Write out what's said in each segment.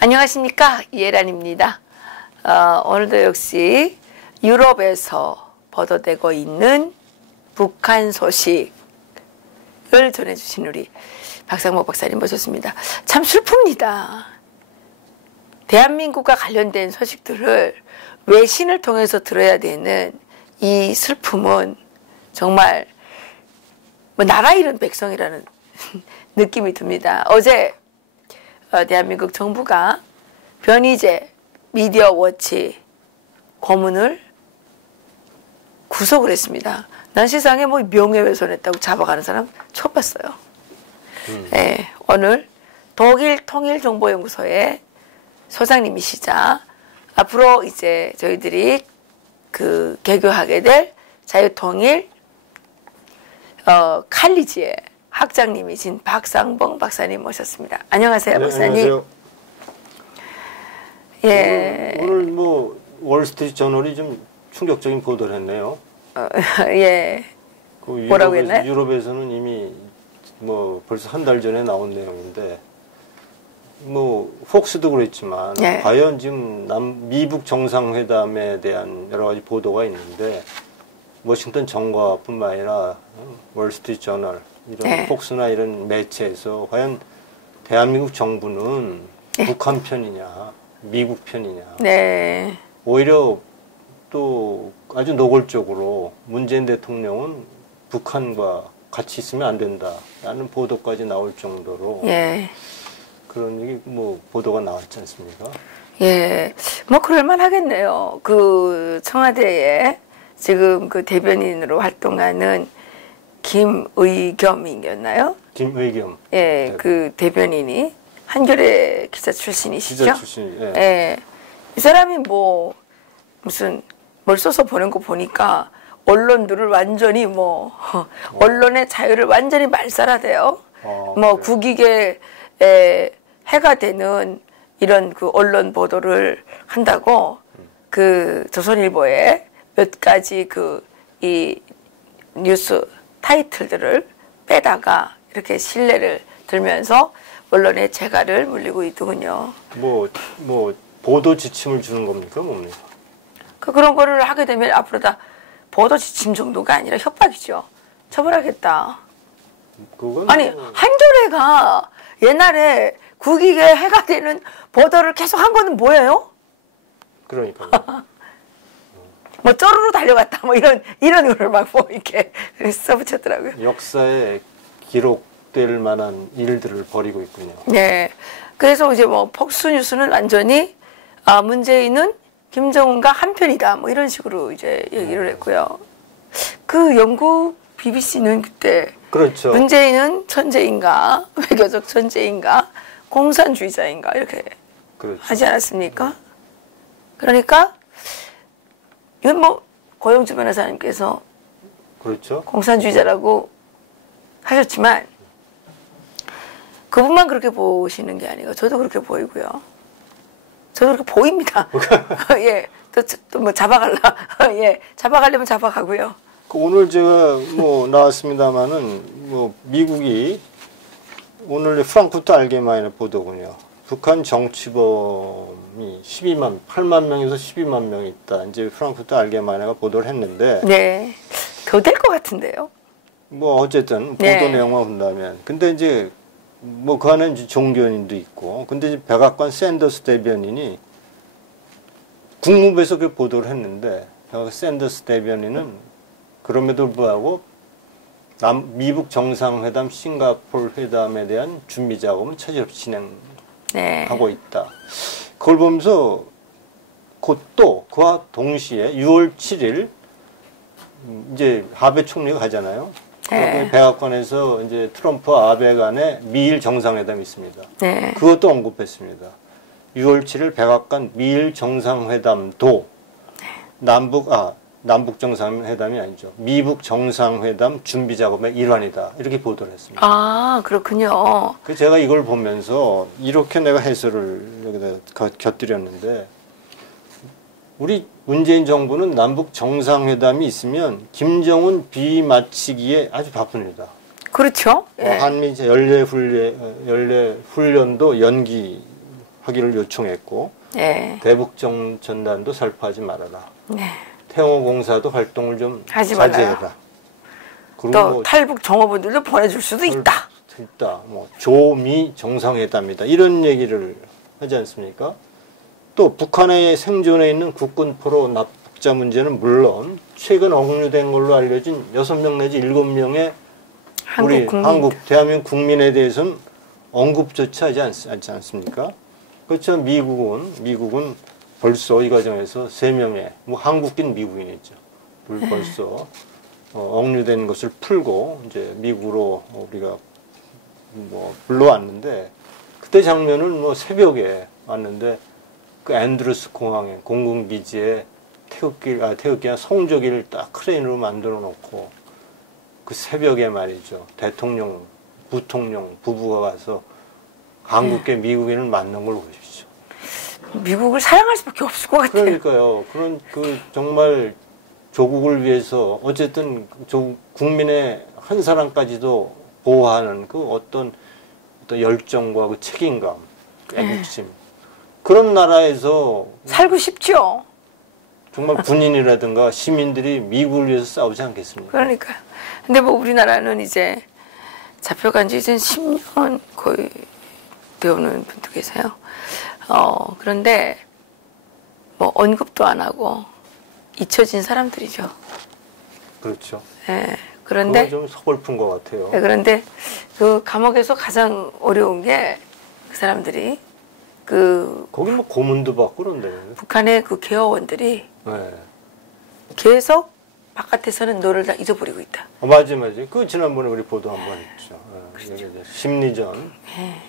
안녕하십니까, 이혜란입니다. 오늘도 역시 유럽에서 보도되고 있는 북한 소식을 전해주신 우리 박상모 박사님 모셨습니다. 참 슬픕니다. 대한민국과 관련된 소식들을 외신을 통해서 들어야 되는 이 슬픔은 정말 나라 잃은 백성이라는 느낌이 듭니다. 어제 대한민국 정부가 변희재 미디어워치 고문을 구속을 했습니다. 난 세상에 뭐 명예훼손했다고 잡아가는 사람 처음 봤어요. 네, 오늘 독일 통일정보연구소의 소장님이시자 앞으로 이제 저희들이 개교하게 될 자유통일 칼리지의 학장님이신 박상봉 박사님 모셨습니다. 안녕하세요, 박사님. 네, 안녕하세요. 예. 오늘 뭐 월스트리트 저널이 좀 충격적인 보도를 했네요. 예. 뭐라고 했나요? 유럽에서는 이미 뭐 벌써 한 달 전에 나온 내용인데 뭐 폭스도 그랬지만 예. 과연 지금 미북 정상회담에 대한 여러 가지 보도가 있는데 워싱턴 정과뿐만 아니라 월스트리트 저널 이런 네. 폭스나 이런 매체에서 과연 대한민국 정부는 네. 북한 편이냐 미국 편이냐 네. 오히려 또 아주 노골적으로 문재인 대통령은 북한과 같이 있으면 안 된다라는 보도까지 나올 정도로 예. 그런 얘기 뭐 보도가 나왔지 않습니까? 예. 뭐 그럴만 하겠네요. 청와대에 지금 대변인으로 활동하는 김의겸이었나요? 김의겸. 예, 네. 대변인이 한겨레 기자 출신이시죠? 기자 출신. 예. 예. 이 사람이 무슨 뭘 써서 보낸 거 보니까 언론들을 완전히 언론의 자유를 완전히 말살하대요. 그래요? 국익에 해가 되는 이런 언론 보도를 한다고 조선일보에 몇 가지 이 뉴스 타이틀들을 빼다가 이렇게 신뢰를 들면서 언론의 재갈을 물리고 있더군요. 뭐 보도 지침을 주는 겁니까, 뭡니까? 그런 거를 하게 되면 앞으로 다 보도 지침 정도가 아니라 협박이죠. 처벌하겠다. 그건 아니 한겨레가 옛날에 국익에 해가 되는 보도를 계속 한 거는 뭐예요? 그러니까요. 쪼르르 달려갔다 이런 거를 막 이렇게 써붙였더라고요. 역사에 기록될 만한 일들을 벌이고 있군요. 네. 그래서 이제 폭스뉴스는 완전히 문재인은 김정은과 한편이다 이런 식으로 이제 얘기를 했고요. 영국 BBC는 그때 그렇죠. 문재인은 천재인가 외교적 천재인가 공산주의자인가 이렇게 그렇죠. 하지 않았습니까? 그러니까 이건 고영주 변호사님께서 그렇죠. 공산주의자라고 하셨지만 그분만 그렇게 보시는 게 아니고 저도 그렇게 보이고요. 저도 그렇게 보입니다. 예, 또 잡아갈라. 예, 잡아가려면 잡아가고요. 오늘 제가 나왔습니다마는 미국이 오늘 프랑크푸르트 알게마인의 보도군요. 북한 정치범이 8만 명에서 12만 명이 있다. 이제 프랑크푸르트 알게마인가 보도를 했는데. 네. 더 될 것 같은데요. 어쨌든 보도 네. 내용만 본다면. 근데 이제 그 안에 이제 종교인도 있고. 근데 이제 백악관 샌더스 대변인이 국무부에서 그 보도를 했는데 샌더스 대변인은 그럼에도 불구하고 미북 정상회담 싱가포르 회담에 대한 준비 작업은 차질없이 진행 네. 하고 있다. 그걸 보면서 또 그와 동시에 6월 7일 이제 아베 총리가 가잖아요. 네. 백악관에서 이제 트럼프와 아베 간의 미일 정상회담이 있습니다. 네. 그것도 언급했습니다. 6월 7일 백악관 미일 정상회담도 남북 정상회담이 아니죠. 미북 정상회담 준비 작업의 일환이다. 이렇게 보도를 했습니다. 아, 그렇군요. 그래서 제가 이걸 보면서 이렇게 내가 해설을 여기다 곁들였는데 우리 문재인 정부는 남북 정상회담이 있으면 김정은 비맞추기에 아주 바쁩니다. 그렇죠. 예. 한미 연례 훈련도 연기하고 하기를 요청했고 예. 대북 전단도 살포하지 말아라. 네. 태영호 공사도 활동을 좀 하지 자제해라. 말아요. 그리고 또 뭐 탈북 정어분들도 보내줄 수도 있다. 뭐 조미 정상회담이다 이런 얘기를 하지 않습니까? 또 북한에 생존해 있는 국군포로 납북자 문제는 물론 최근 억류된 걸로 알려진 6명 내지 7명의 우리 대한민국 국민에 대해서는 언급조차 하지 않습니까? 그렇죠. 미국은 벌써 이 과정에서 3명의 뭐 한국인 미국인이죠. 벌써 억류된 것을 풀고 이제 미국으로 우리가 뭐 불러왔는데 그때 장면은 뭐 새벽에 왔는데 그 앤드루스 공항에 공군기지에 태극기나 성조기를 딱 크레인으로 만들어 놓고 그 새벽에 말이죠. 대통령, 부통령 부부가 가서 한국계 미국인을 만난 걸 보십시오. 미국을 사랑할 수밖에 없을 것 같아요. 그러니까요. 그런 정말 조국을 위해서 어쨌든 국민의 한 사람까지도 보호하는 그 어떤 열정과 그 책임감, 애국심 그런 나라에서 살고 싶죠. 정말 군인이라든가 시민들이 미국을 위해서 싸우지 않겠습니까? 그러니까. 근데 뭐 우리나라는 이제 잡혀간 지 이제 10년 거의 되오는 분도 계세요. 그런데 뭐 언급도 안 하고 잊혀진 사람들이죠. 그렇죠. 예. 그런데 좀 서글픈 것 같아요. 예, 그런데 그 감옥에서 가장 어려운 게 그 사람들이 거기 뭐 고문도 받고 그런데 북한의 그 개헌원들이 네. 계속 바깥에서는 너를 다 잊어버리고 있다. 맞아. 그 지난번에 우리 보도 한번 했죠. 그렇죠.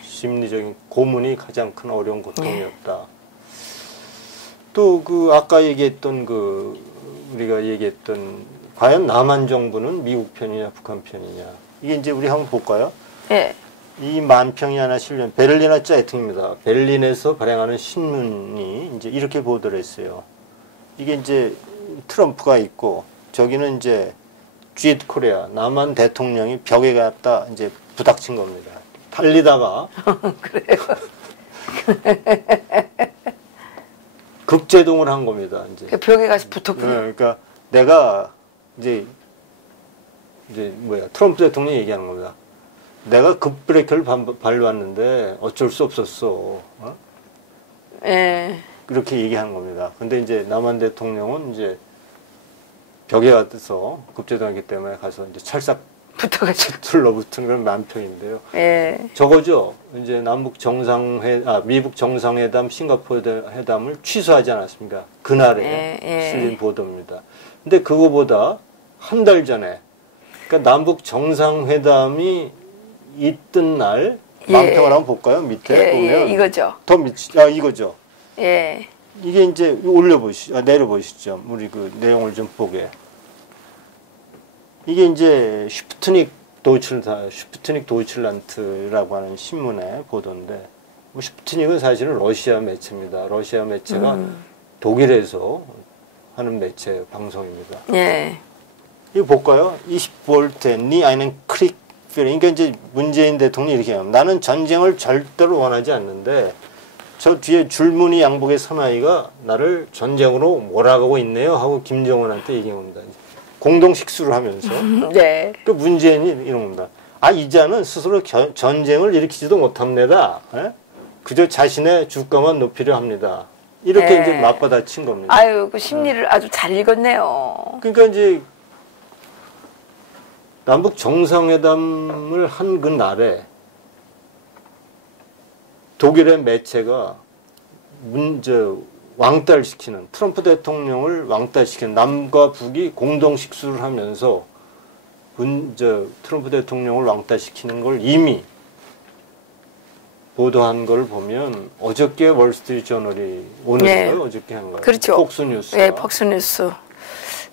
심리적인 고문이 가장 큰 어려운 고통이었다. 또 그 아까 얘기했던 우리가 얘기했던 과연 남한 정부는 미국 편이냐 북한 편이냐 이게 이제 우리 한번 볼까요? 네. 이 만평이 하나 실린 베를리너 짜이팅입니다. 베를린에서 발행하는 신문이 이제 이렇게 보도를 했어요. 이게 이제 트럼프가 있고 저기는 이제 쥐트 코리아 남한 대통령이 벽에 갔다 이제 부닥친 겁니다. 달리다가 그래요. 급제동을 한 겁니다. 이제 벽에 가서 붙었군요. 네, 그러니까 내가 이제 트럼프 대통령이 얘기하는 겁니다. 내가 급브레이크를 밟았는데 어쩔 수 없었어. 예. 그렇게 얘기하는 겁니다. 근데 이제 남한 대통령은 이제 벽에 가서 급제동하기 때문에 가서 이제 찰싹 붙어가지고 둘러붙은 그런 만평인데요. 예. 저거죠. 이제 미북 정상회담, 싱가포르 회담을 취소하지 않았습니까? 그날에 실린 보도입니다. 근데 그거보다 한 달 전에, 그러니까 남북 정상회담이 있던 날 만평을 한번 볼까요? 밑에 보면 이거죠. 더 이거죠. 예. 이게 이제 내려보시죠. 우리 그 내용을 좀 보게. 이게 이제 슈프트닉 도이칠란트라고 하는 신문의 보도인데, 슈프트닉은 사실은 러시아 매체입니다. 러시아 매체가 독일에서 하는 매체 방송입니다. 예. 이거 볼까요? 20볼트 니 아이는 크릭 그러니까 이제 문재인 대통령이 이렇게 해요. 나는 전쟁을 절대로 원하지 않는데 저 뒤에 줄무늬 양복의 사나이가 나를 전쟁으로 몰아가고 있네요 하고 김정은한테 얘기한 겁니다. 공동 식수를 하면서 네. 그 문재인이 이런 겁니다. 이자는 스스로 전쟁을 일으키지도 못합니다. 그저 자신의 주가만 높이려 합니다. 이렇게 이제 맞받아친 겁니다. 아유, 그 심리를 아주 잘 읽었네요. 그러니까 이제 남북 정상회담을 한 그 날에 독일의 매체가 왕따시키는 트럼프 대통령을 왕따시키는 남과 북이 공동 식수를 하면서 트럼프 대통령을 왕따시키는 걸 이미 보도한 걸 보면 어저께 월스트리트저널이 오늘인가요? 어저께 한 거예요. 그렇죠. 폭스뉴스. 네, 폭스뉴스.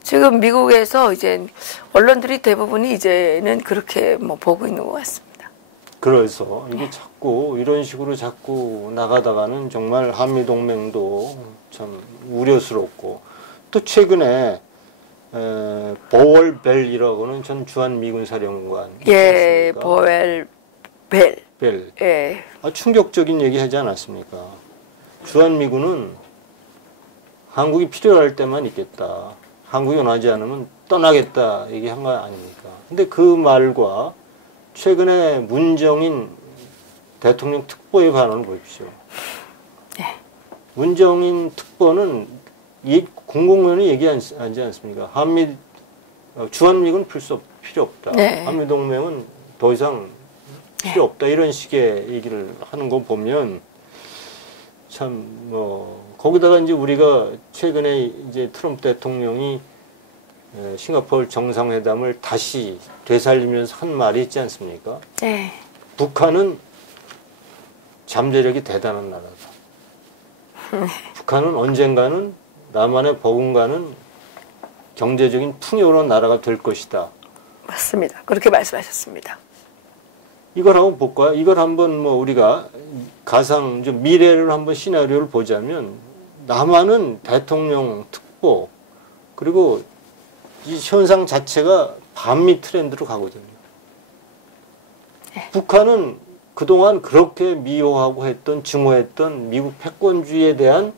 지금 미국에서 이제 언론들이 대부분이 이제는 그렇게 뭐 보고 있는 것 같습니다. 그래서 이게 자꾸 이런 식으로 자꾸 나가다가는 정말 한미 동맹도 참 우려스럽고 또 최근에 보월 벨이라고는 전 주한 미군 사령관 보월 벨. 벨. 예. 충격적인 얘기 하지 않았습니까? 주한미군은 한국이 필요할 때만 있겠다. 한국이 원하지 않으면 떠나겠다 얘기한 거 아닙니까? 근데 그 말과 최근에 문정인 대통령 특보의 반응을 보십시오. 네. 문정인 특보는 공공연히 얘기하지 않습니까? 주한미군 필요 없다. 네. 한미동맹은 더 이상 필요 없다. 이런 식의 얘기를 하는 거 보면 참 거기다가 이제 우리가 최근에 이제 트럼프 대통령이 싱가포르 정상회담을 다시 되살리면서 한 말이 있지 않습니까? 네. 북한은 잠재력이 대단한 나라다. 북한은 언젠가는 남한에 버금가는 경제적인 풍요로운 나라가 될 것이다. 맞습니다. 그렇게 말씀하셨습니다. 이걸 한번 볼까요? 이걸 한번 우리가 가상 좀 미래를 한번 시나리오를 보자면 남한은 대통령 특보 그리고 이 현상 자체가 반미 트렌드로 가거든요. 네. 북한은 그동안 그렇게 미워하고 했던 증오했던 미국 패권주의에 대한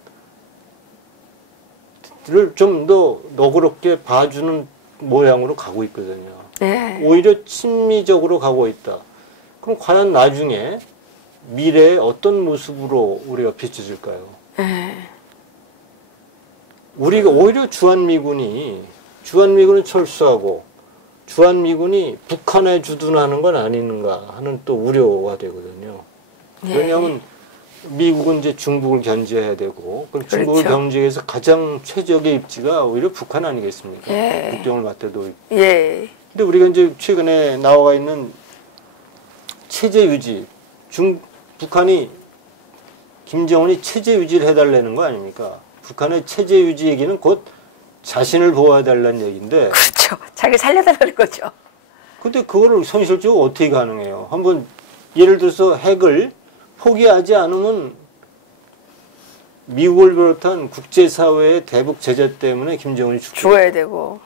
를 좀 더 너그럽게 봐주는 모양으로 가고 있거든요. 네. 오히려 친미적으로 가고 있다. 그럼 과연 나중에 미래에 어떤 모습으로 우리가 비춰질까요? 네. 우리가 오히려 주한미군은 철수하고 주한미군이 북한에 주둔하는 건 아닌가 하는 또 우려가 되거든요. 왜냐하면 미국은 이제 중국을 견제해야 되고 그럼 중국을 그렇죠. 견제해서 가장 최적의 입지가 오히려 북한 아니겠습니까? 예. 국경을 맞대도 있고. 예. 근데 우리가 이제 최근에 나와 있는 체제 유지, 북한이 김정은이 체제 유지를 해달라는 거 아닙니까? 북한의 체제 유지 얘기는 곧 자신을 보호해달라는 얘기인데. 그렇죠. 자기 살려달라는 거죠. 근데 그거를 현실적으로 어떻게 가능해요? 한번 예를 들어서 핵을 포기하지 않으면 미국을 비롯한 국제사회의 대북 제재 때문에 김정은이 죽어야 되고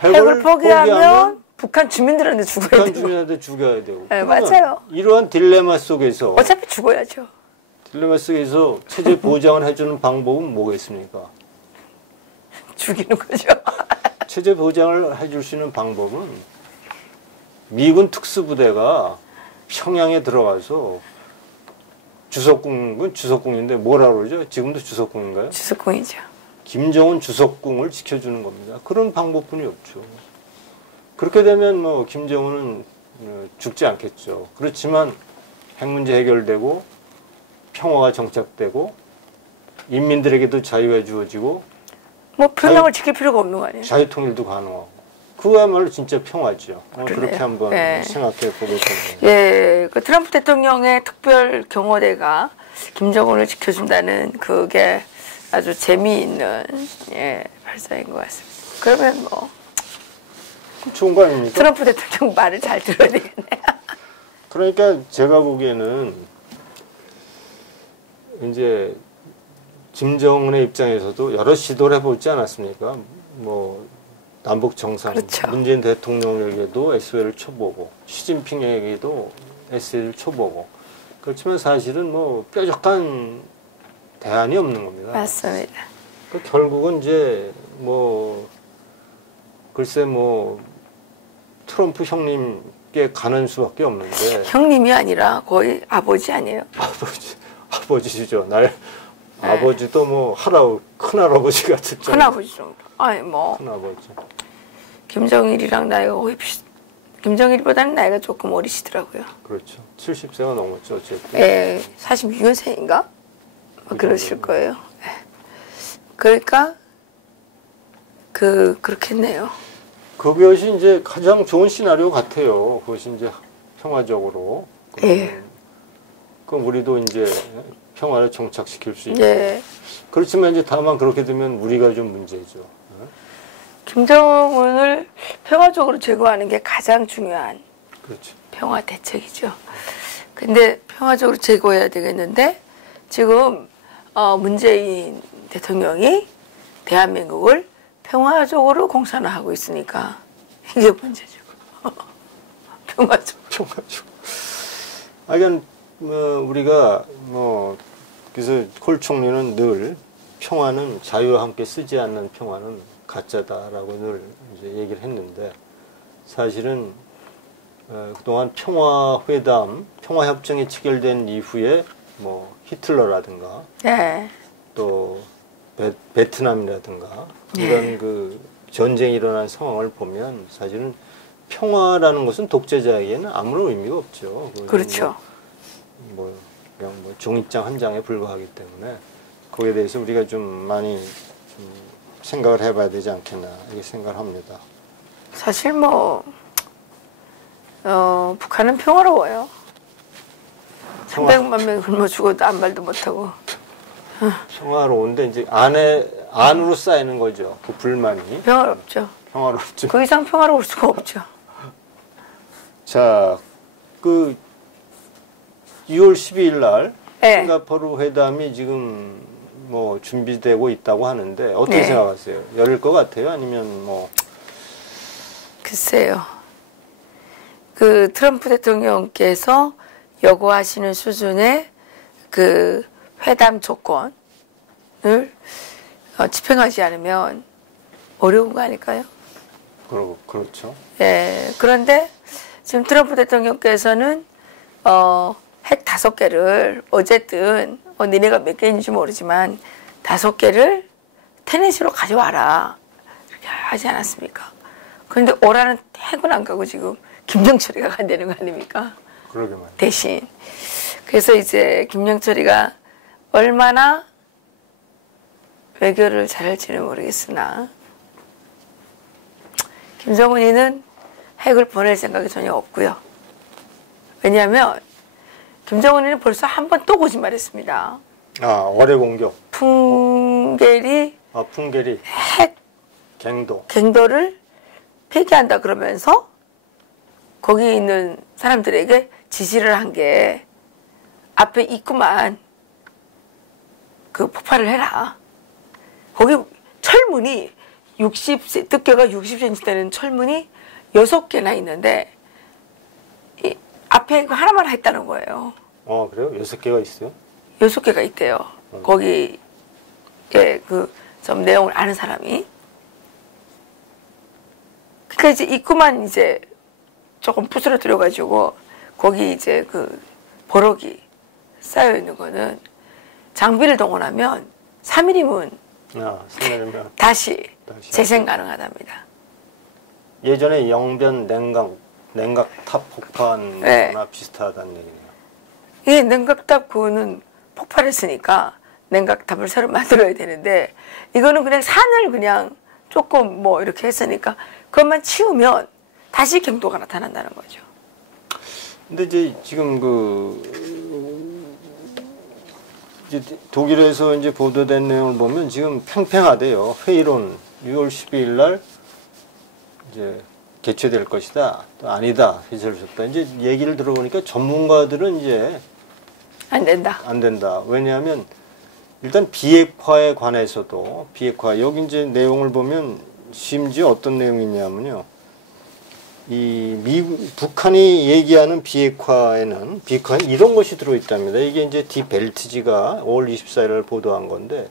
핵을 포기하면 북한 주민들한테 죽어야 북한 되고. 주민한테 죽여야 되고. 네, 맞아요. 이러한 딜레마 속에서 어차피 죽어야죠. 딜레마 속에서 체제 보장을 해주는 방법은 뭐겠습니까? 죽이는 거죠. 체제 보장을 해줄 수 있는 방법은 미군 특수부대가 평양에 들어가서 주석궁인데 뭐라 그러죠? 지금도 주석궁인가요? 주석궁이죠. 김정은 주석궁을 지켜주는 겁니다. 그런 방법뿐이 없죠. 그렇게 되면 김정은은 죽지 않겠죠. 그렇지만 핵 문제 해결되고 평화가 정착되고 인민들에게도 자유가 주어지고 평양을 지킬 필요가 없는 거 아니에요? 자유통일도 가능하고 그야말로 진짜 평화죠. 그러네요. 그렇게 한번 네. 생각해 보겠습니다. 예, 그 트럼프 대통령의 특별 경호대가 김정은을 지켜준다는 그게 아주 재미있는 발상인 것 같습니다. 그러면 좋은 거 아닙니까? 트럼프 대통령 말을 잘 들어야 되겠네요. 그러니까 제가 보기에는 이제 김정은의 입장에서도 여러 시도를 해보지 않았습니까? 남북 정상, 그렇죠. 문재인 대통령에게도 SOL을 쳐보고 시진핑에게도 SOL을 쳐보고 그렇지만 사실은 뾰족한 대안이 없는 겁니다. 맞습니다. 결국은 이제 글쎄 트럼프 형님께 가는 수밖에 없는데 형님이 아니라 거의 아버지 아니에요? 아버지죠. 아버지도 큰할아버지 같았죠. 큰아버지 정도. 큰아버지. 김정일이랑 나이가 거의 김정일보다는 나이가 조금 어리시더라고요. 그렇죠. 70세가 넘었죠, 어쨌든. 예, 46년생인가? 그러실 거예요. 예. 그러니까 그렇겠네요. 그것이 이제 가장 좋은 시나리오 같아요. 그것이 이제 평화적으로. 예. 그럼 우리도 이제 평화를 정착시킬 수 있고. 예. 그렇지만 이제 다만 그렇게 되면 우리가 좀 문제죠. 김정은을 평화적으로 제거하는 게 가장 중요한 그렇죠. 평화 대책이죠. 근데 평화적으로 제거해야 되겠는데 지금 문재인 대통령이 대한민국을 평화적으로 공산화하고 있으니까 이게 문제죠. 평화적. 평화적. 그러니까 우리가 그래서 콜 총리는 늘 평화는 자유와 함께 쓰지 않는 평화는 가짜다라고 늘 이제 얘기를 했는데 사실은 그동안 평화회담, 평화협정이 체결된 이후에 뭐 히틀러라든가 네. 또 베트남이라든가 네. 이런 그 전쟁이 일어난 상황을 보면 사실은 평화라는 것은 독재자에게는 아무런 의미가 없죠. 그렇죠. 그냥 뭐 종이장 한 장에 불과하기 때문에 거기에 대해서 우리가 좀 많이 좀 생각을 해봐야 되지 않겠나 이렇게 생각을 합니다. 사실 뭐 북한은 평화로워요. 300만 명이 굶어 죽어도 아무 말도 못하고. 평화로운데 이제 안으로 쌓이는 거죠. 그 불만이. 평화롭죠. 평화롭죠. 그 이상 평화로울 수가 없죠. 자, 그 2월 12일 날 네. 싱가포르 회담이 지금 뭐 준비되고 있다고 하는데 어떻게 네. 생각하세요? 열릴 것 같아요? 아니면 뭐 글쎄요. 그 트럼프 대통령께서 요구하시는 수준의 그 회담 조건을 집행하지 않으면 어려운 거 아닐까요? 그렇죠. 예. 그런데 지금 트럼프 대통령께서는 핵 5개를 어쨌든 니네가 몇 개인지 모르지만 5개를 테네시로 가져와라 이렇게 하지 않았습니까? 그런데 오라는 핵은 안 가고 지금 김정철이가 간다는 거 아닙니까? 그러게 말이에요. 대신 그래서 이제 김정철이가 얼마나 외교를 잘할지는 모르겠으나 김정은이는 핵을 보낼 생각이 전혀 없고요. 왜냐하면 김정은이는 벌써 한 번 또 거짓말했습니다. 어뢰 공격. 풍계리 풍계리 핵 갱도를 폐기한다 그러면서 거기 있는 사람들에게 지시를 한 게 앞에 있구만 그 폭발을 해라. 거기 철문이 두께가 60cm 되는 철문이 6개나 있는데 이 앞에 그 하나만 했다는 거예요. 그래요? 6개가 있어요? 6개가 있대요. 거기 그 좀 내용을 아는 사람이. 그러니까 이제 입구만 이제 조금 부스러뜨려 가지고 거기 이제 그 버럭이 쌓여 있는 거는 장비를 동원하면 3일이면 다시 재생 가능하답니다. 예전에 영변 냉각탑 폭탄이나 네. 비슷하다는 얘기네요. 이 냉각탑 그거는 폭발했으니까 냉각탑을 새로 만들어야 되는데 이거는 그냥 산을 그냥 조금 뭐 이렇게 했으니까 그것만 치우면 다시 갱도가 나타난다는 거죠. 근데 이제 지금 이제 독일에서 이제 보도된 내용을 보면 지금 팽팽하대요. 회의론 6월 12일 날 이제 개최될 것이다. 또 아니다. 해설했다. 이제 얘기를 들어보니까 전문가들은 이제 안 된다. 안 된다. 왜냐하면 일단 비핵화에 관해서도 비핵화 여기 이제 내용을 보면 심지어 어떤 내용이 있냐면요. 북한이 얘기하는 비핵화에는 이런 것이 들어있답니다. 이게 이제 디벨트지가 5월 24일을 보도한 건데,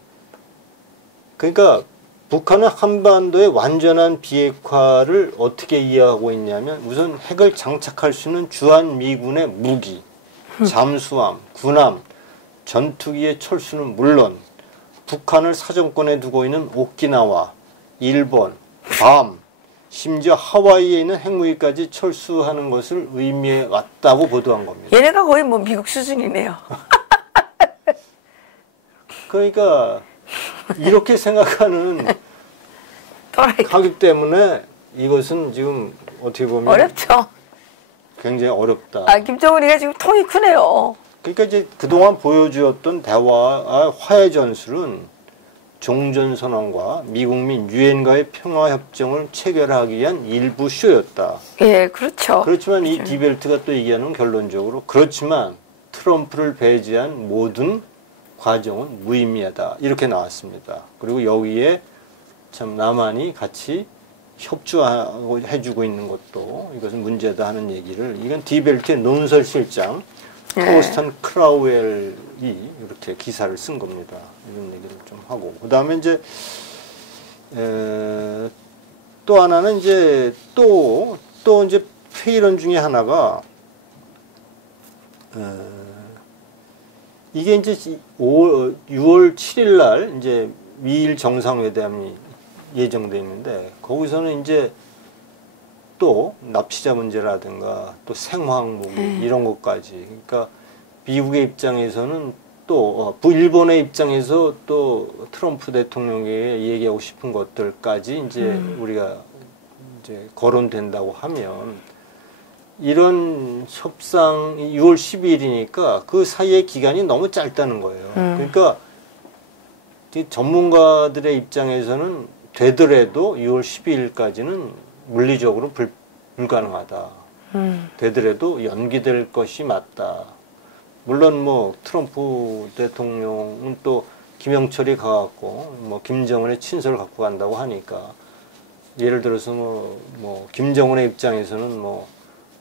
그러니까 북한은 한반도의 완전한 비핵화를 어떻게 이해하고 있냐면 우선 핵을 장착할 수 있는 주한 미군의 무기, 잠수함, 군함, 전투기의 철수는 물론 북한을 사정권에 두고 있는 오키나와, 일본, 괌, 심지어 하와이에 있는 핵무기까지 철수하는 것을 의미해 왔다고 보도한 겁니다. 얘네가 거의 뭐 미국 수준이네요. 그러니까 이렇게 생각하는 가격 때문에 이것은 지금 어떻게 보면 어렵죠. 굉장히 어렵다. 김정은이가 지금 통이 크네요. 그러니까 이제 그동안 보여주었던 대화와 화해 전술은 종전선언과 미국 민 유엔과의 평화협정을 체결하기 위한 일부 쇼였다. 예, 그렇죠. 그렇지만 이 디벨트가 또 얘기하는 결론적으로 그렇지만 트럼프를 배제한 모든 과정은 무의미하다. 이렇게 나왔습니다. 그리고 여기에 참 남한이 같이 협조해주고 있는 것도 이것은 문제다 하는 얘기를 이건 디벨트의 논설실장 토스탄 크라우엘 이렇게 기사를 쓴 겁니다. 이런 얘기를 좀 하고 그다음에 이제 또 하나는 이제 또 이제 회의론 중에 하나가 이게 이제 6월 7일 날 이제 미일 정상회담이 예정돼 있는데 거기서는 이제 또 납치자 문제라든가 또 생화학 무기 이런 것까지 그러니까 미국의 입장에서는 또 일본의 입장에서 또 트럼프 대통령에게 얘기하고 싶은 것들까지 이제 우리가 이제 거론된다고 하면 이런 협상 6월 12일이니까 그 사이의 기간이 너무 짧다는 거예요. 그러니까 전문가들의 입장에서는 되더라도 6월 12일까지는 물리적으로 불가능하다. 되더라도 연기될 것이 맞다. 물론 뭐 트럼프 대통령은 또 김영철이 가갖고 뭐 김정은의 친서를 갖고 간다고 하니까 예를 들어서 뭐 김정은의 입장에서는 뭐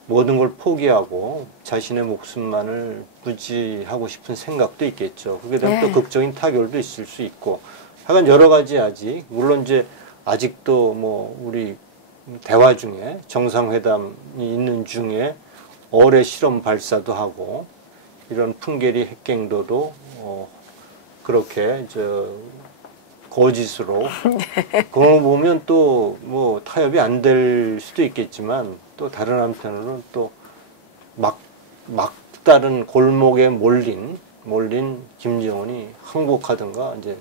모든 걸 포기하고 자신의 목숨만을 부지하고 싶은 생각도 있겠죠. 그게 되면 또 극적인 타결도 있을 수 있고 하여간 여러 가지 아직 물론 이제 아직도 뭐 우리 대화 중에 정상회담이 있는 중에 어뢰 실험 발사도 하고 이런 풍계리 핵갱도도 그렇게 거짓으로 그거 보면 또 뭐 타협이 안 될 수도 있겠지만 또 다른 한편으로는 또 막다른 골목에 몰린 김정은이 항복하든가 이제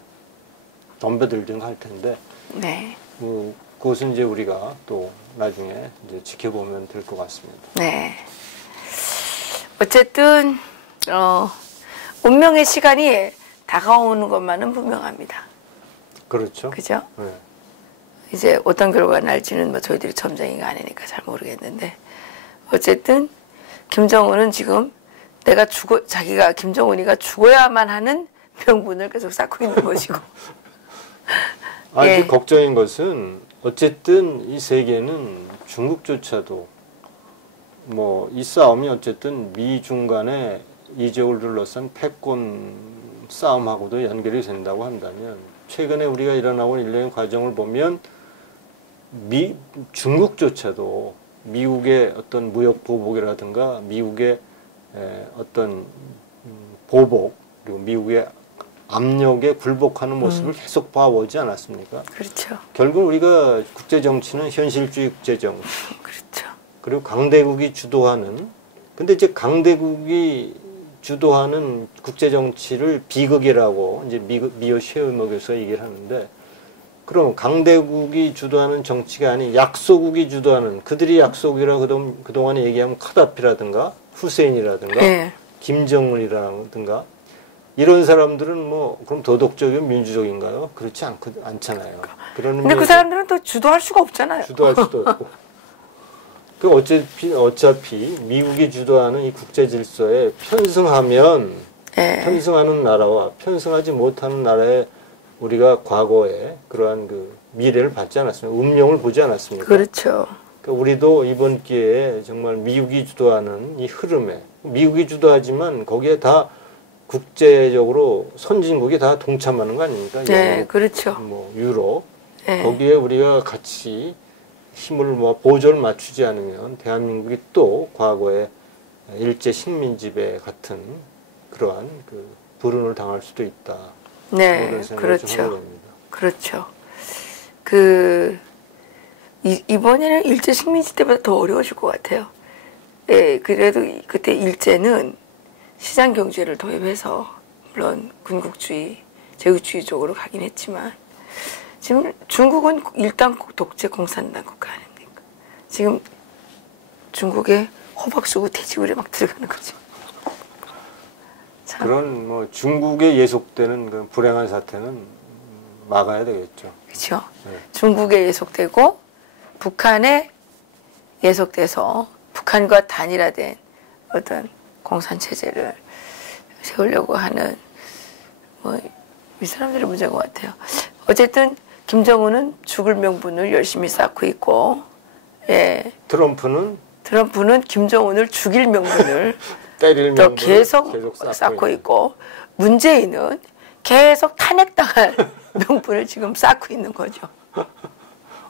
덤벼들든가 할 텐데 네. 그것은 이제 우리가 또 나중에 이제 지켜보면 될 것 같습니다. 네. 어쨌든 운명의 시간이 다가오는 것만은 분명합니다. 그렇죠. 그죠? 네. 이제 어떤 결과가 날지는 뭐 저희들이 점쟁이가 아니니까 잘 모르겠는데 어쨌든 김정은은 지금 자기가 김정은이가 죽어야만 하는 명분을 계속 쌓고 있는 것이고. 아주 걱정인 것은 어쨌든 이 세계는 중국조차도 뭐 이 싸움이 어쨌든 미중 간의 이적을 둘러싼 패권 싸움하고도 연결이 된다고 한다면 최근에 우리가 일어나고 있는 일련의 과정을 보면 중국조차도 미국의 어떤 무역 보복이라든가 미국의 어떤 보복 그리고 미국의 압력에 굴복하는 모습을 계속 봐오지 않았습니까? 그렇죠. 결국 우리가 국제 정치는 현실주의 국제 정치. 그렇죠. 그리고 강대국이 주도하는 근데 이제 강대국이 주도하는 국제 정치를 비극이라고 이제 미어 쉐어먹에서 얘기를 하는데 그럼 강대국이 주도하는 정치가 아닌 약소국이 주도하는 그들이 약소국이라고 그동안에 얘기하면 카다피라든가 후세인이라든가 네. 김정은이라든가 이런 사람들은 뭐 그럼 도덕적이고 민주적인가요? 그렇지 않잖아요. 근데 그 사람들은 또 주도할 수가 없잖아요. 주도할 수도 없고. 그 어차피 미국이 주도하는 이 국제 질서에 편승하면 편승하는 나라와 편승하지 못하는 나라에 우리가 과거에 그러한 그 미래를 받지 않았습니까? 운명을 보지 않았습니까? 그렇죠. 그러니까 우리도 이번 기회에 정말 미국이 주도하는 이 흐름에 미국이 주도하지만 거기에 다 국제적으로 선진국이 다 동참하는 거 아닙니까? 네, 영국, 그렇죠. 뭐 유럽 네. 거기에 우리가 같이 힘을 보조를 맞추지 않으면 대한민국이 또 과거에 일제 식민지배 같은 그러한 그 불운을 당할 수도 있다. 네, 그렇죠. 그렇죠. 이번에는 일제 식민지 때보다 더 어려워질 것 같아요. 예, 그래도 그때 일제는 시장 경제를 도입해서 물론 군국주의, 제국주의 쪽으로 가긴 했지만 지금 중국은 일당국 독재 공산당 국가 아닙니까? 지금 중국에 호박수고 돼지우려 막 들어가는 거죠. 참. 그런 뭐 중국에 예속되는 그 불행한 사태는 막아야 되겠죠. 그렇죠. 네. 중국에 예속되고 북한에 예속돼서 북한과 단일화된 어떤 공산 체제를 세우려고 하는 뭐 이 사람들의 문제인 것 같아요. 어쨌든 김정은은 죽을 명분을 열심히 쌓고 있고, 예. 트럼프는 김정은을 죽일 명분을 때릴 또 명분을 계속 쌓고 있고, 문재인은 계속 탄핵당할 명분을 지금 쌓고 있는 거죠.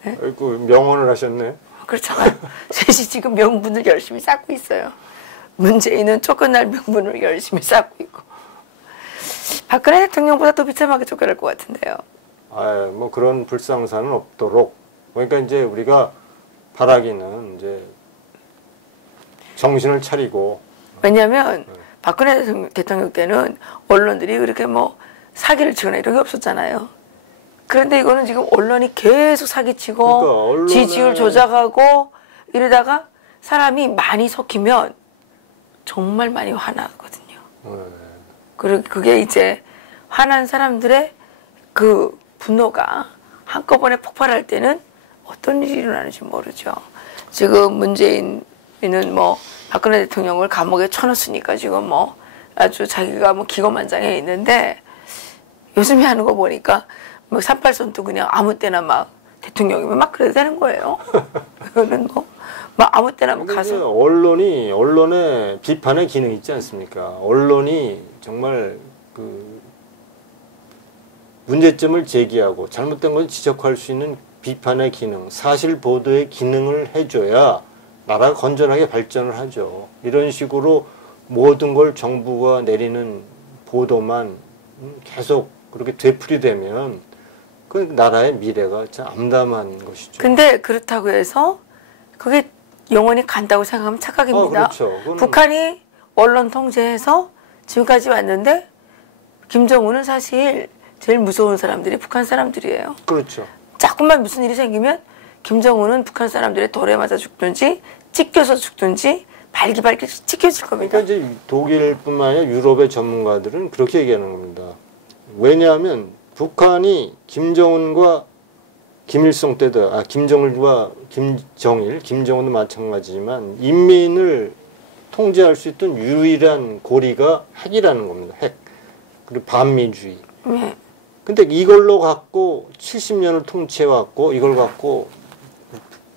네? 아이고, 명언을 하셨네. 그렇잖아요. 셋이 지금 명분을 열심히 쌓고 있어요. 문재인은 쫓겨날 명분을 열심히 쌓고 있고. 박근혜 대통령보다 더 비참하게 쫓겨날 것 같은데요. 아, 뭐 그런 불상사는 없도록. 그러니까 이제 우리가 바라기는 이제 정신을 차리고. 왜냐하면 박근혜 대통령 때는 언론들이 그렇게 뭐 사기를 치거나 이런 게 없었잖아요. 그런데 이거는 지금 언론이 계속 사기치고 그러니까 지지율 조작하고 이러다가 사람이 많이 섞이면 정말 많이 화나거든요. 그리고 그게 이제 화난 사람들의 그 분노가 한꺼번에 폭발할 때는 어떤 일이 일어나는지 모르죠. 지금 문재인은 뭐 박근혜 대통령을 감옥에 쳐넣었으니까 지금 뭐 아주 자기가 뭐 기고만장해 있는데 요즘에 하는 거 보니까 뭐 38선도 그냥 아무 때나 막 대통령이면 막 그래도 되는 거예요. 그거는 뭐 막 아무 때나 막 가서 언론의 비판의 기능이 있지 않습니까? 언론이 정말 그 문제점을 제기하고 잘못된 걸 지적할 수 있는 비판의 기능, 사실 보도의 기능을 해줘야 나라가 건전하게 발전을 하죠. 이런 식으로 모든 걸 정부가 내리는 보도만 계속 그렇게 되풀이되면 그 나라의 미래가 참 암담한 것이죠. 근데 그렇다고 해서 그게 영원히 간다고 생각하면 착각입니다. 그렇죠. 북한이 언론 통제해서 지금까지 왔는데 김정은은 사실 제일 무서운 사람들이 북한 사람들이에요. 그렇죠. 자꾸만 무슨 일이 생기면 김정은은 북한 사람들의 돌에 맞아 죽든지 찢겨서 죽든지 발기발기 찢겨질 겁니다. 그러니까 이제 독일뿐만 아니라 유럽의 전문가들은 그렇게 얘기하는 겁니다. 왜냐하면 북한이 김정은과 김일성 때도 김정일과 김정은도 마찬가지지만 인민을 통제할 수 있던 유일한 고리가 핵이라는 겁니다. 핵. 그리고 반미주의. 네. 근데 이걸로 갖고 70년을 통치해왔고 이걸 갖고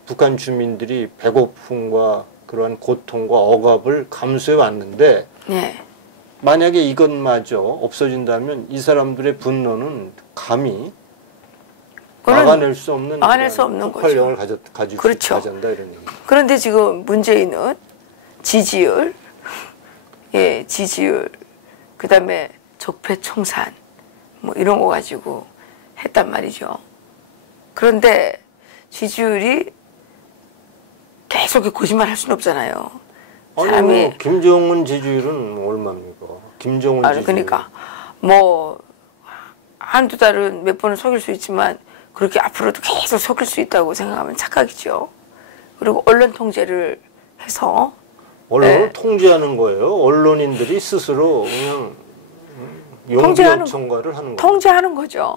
북한 주민들이 배고픔과 그러한 고통과 억압을 감수해왔는데 네. 만약에 이것마저 없어진다면 이 사람들의 분노는 감히 막아낼 수 없는 폭발력을 가지고 그렇죠. 가진다 이런 얘기. 그런데 지금 문재인은 지지율, 지지율, 그다음에 적폐청산 뭐 이런 거 가지고 했단 말이죠. 그런데 지지율이 계속 거짓말 할 수는 없잖아요. 아니, 김정은 지지율은 뭐 얼마입니까? 김정은 지지율. 그러니까 뭐 한두 달은 몇 번은 속일 수 있지만 그렇게 앞으로도 계속 속일 수 있다고 생각하면 착각이죠. 그리고 언론 통제를 해서 언론을 통제하는 거예요. 언론인들이 스스로 그냥 용기 청과를 하는 거예요. 통제하는 거죠.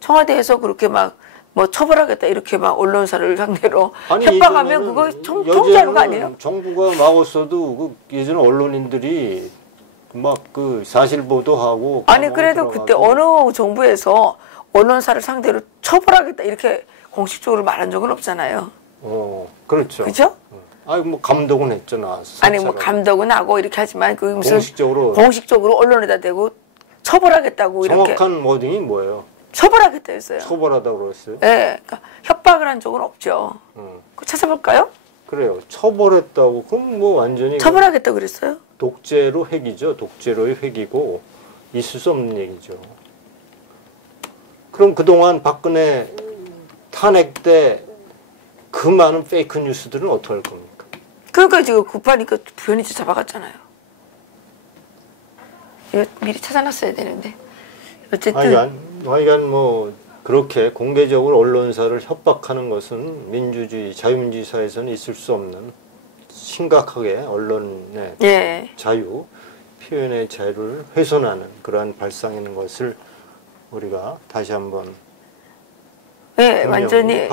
청와대에서 그렇게 막 뭐 처벌하겠다 이렇게 막 언론사를 상대로 협박하면 그거 통제하는 거 아니에요? 정부가 막았어도 그 예전에 언론인들이 막 그 사실 보도하고 그래도 그때 어느 정부에서 언론사를 상대로 처벌하겠다 이렇게 공식적으로 말한 적은 없잖아요. 그렇죠. 그죠? 뭐 감독은 했잖아. 뭐 감독은 하고 이렇게 하지만 그 무슨 공식적으로 언론에다 대고 처벌하겠다고 이렇게. 정확한 워딩이 뭐예요? 처벌하겠다 했어요. 처벌하다고 그랬어요? 네. 그러니까 협박을 한 적은 없죠. 그거 찾아볼까요? 그래요. 처벌했다고. 그럼 뭐 완전히. 처벌하겠다고 그랬어요? 독재로 획이죠. 독재로의 획이고 있을 수 없는 얘기죠. 그럼 그동안 박근혜 탄핵 때 그 많은 페이크 뉴스들은 어떻게 할 겁니까? 그러니까 지금 급하니까 부연이 잡아갔잖아요. 이거 미리 찾아놨어야 되는데. 어쨌든. 하여간 뭐 그렇게 공개적으로 언론사를 협박하는 것은 민주주의, 자유민주주의 사회에서는 있을 수 없는 심각하게 언론의 자유, 표현의 자유를 훼손하는 그러한 발상인 것을 우리가 다시 한번 완전히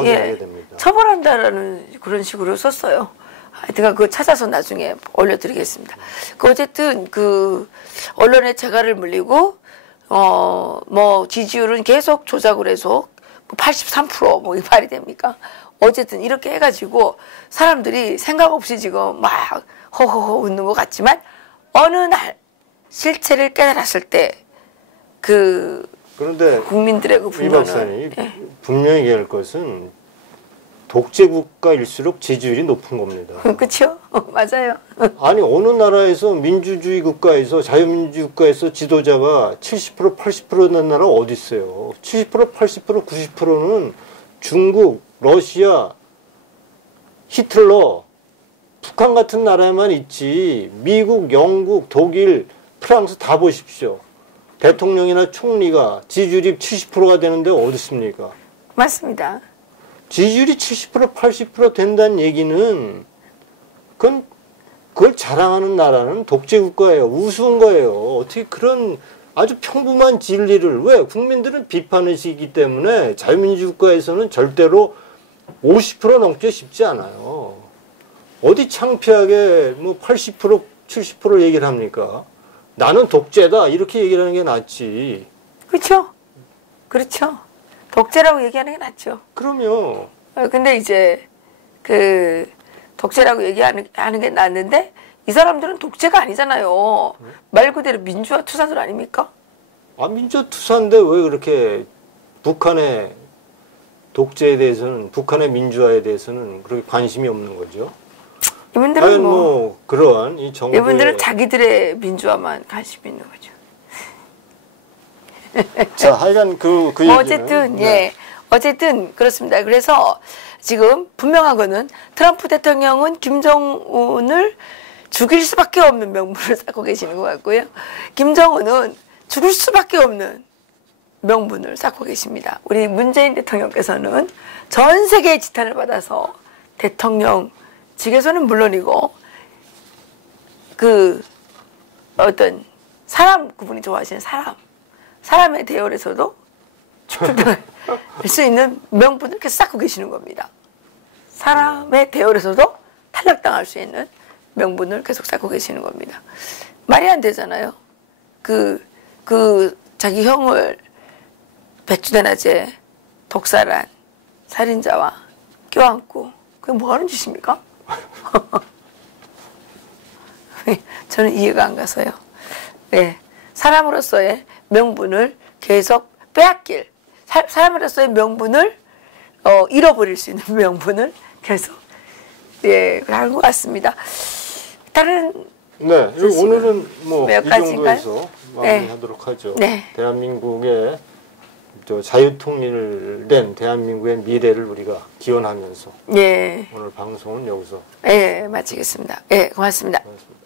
처벌한다라는 그런 식으로 썼어요. 하여튼 그거 찾아서 나중에 올려드리겠습니다. 어쨌든 그 언론의 재갈을 물리고 뭐 지지율은 계속 조작을 해서 83% 뭐 이 말이 됩니까? 어쨌든 이렇게 해가지고 사람들이 생각 없이 지금 막 허허허 웃는 것 같지만 어느 날 실체를 깨달았을 때 그런데 국민들의 그 이 분노는 박사님 분명히 얘기할 것은 독재 국가일수록 지지율이 높은 겁니다. 그렇죠? 맞아요. 아니 어느 나라에서 민주주의 국가에서 자유민주 국가에서 지도자가 70% 80%는 나라 어디 있어요? 70% 80% 90%는 중국, 러시아, 히틀러, 북한 같은 나라에만 있지. 미국, 영국, 독일, 프랑스 다 보십시오. 대통령이나 총리가 지지율이 70%가 되는데 어디 있습니까? 맞습니다. 지지율이 70% 80% 된다는 얘기는 그걸 자랑하는 나라는 독재국가예요. 우스운 거예요. 어떻게 그런 아주 평범한 진리를 왜 국민들은 비판의식이기 때문에 자유민주국가에서는 절대로 50% 넘기 쉽지 않아요. 어디 창피하게 뭐 80% 70% 얘기를 합니까? 나는 독재다 이렇게 얘기를 하는 게 낫지. 그렇죠? 그렇죠. 독재라고 얘기하는 게 낫죠. 그럼요. 근데 이제 그 독재라고 얘기하는 게 낫는데 이 사람들은 독재가 아니잖아요. 말 그대로 민주화 투사들 아닙니까? 아 민주화 투사인데 왜 그렇게 북한의 독재에 대해서는 북한의 민주화에 대해서는 그렇게 관심이 없는 거죠? 이분들은 그러한 이 정부의 이분들은 자기들의 민주화만 관심이 있는 거죠. 자, 하여간 그 얘기는 어쨌든 네. 어쨌든 그렇습니다. 그래서 지금 분명한 거는 트럼프 대통령은 김정은을 죽일 수밖에 없는 명분을 쌓고 계시는 것 같고요. 김정은은 죽을 수밖에 없는 명분을 쌓고 계십니다. 우리 문재인 대통령께서는 전 세계의 지탄을 받아서 대통령직에서는 물론이고 그 어떤 사람 그분이 좋아하시는 사람의 대열에서도 출당할 수 있는 명분을 계속 쌓고 계시는 겁니다. 사람의 대열에서도 탈락당할 수 있는 명분을 계속 쌓고 계시는 겁니다. 말이 안 되잖아요. 자기 형을 백주대낮에 독살한 살인자와 껴안고 그게 뭐 하는 짓입니까? 저는 이해가 안 가서요. 네. 사람으로서의 명분을 계속 빼앗길, 사람으로서의 명분을 잃어버릴 수 있는 명분을 계속 하는 것 같습니다. 다른 네, 오늘은 뭐 이 정도에서 네. 마무리하도록 하죠. 네. 대한민국의 자유통일된 대한민국의 미래를 우리가 기원하면서 예. 오늘 방송은 여기서 예, 마치겠습니다. 예, 고맙습니다. 고맙습니다.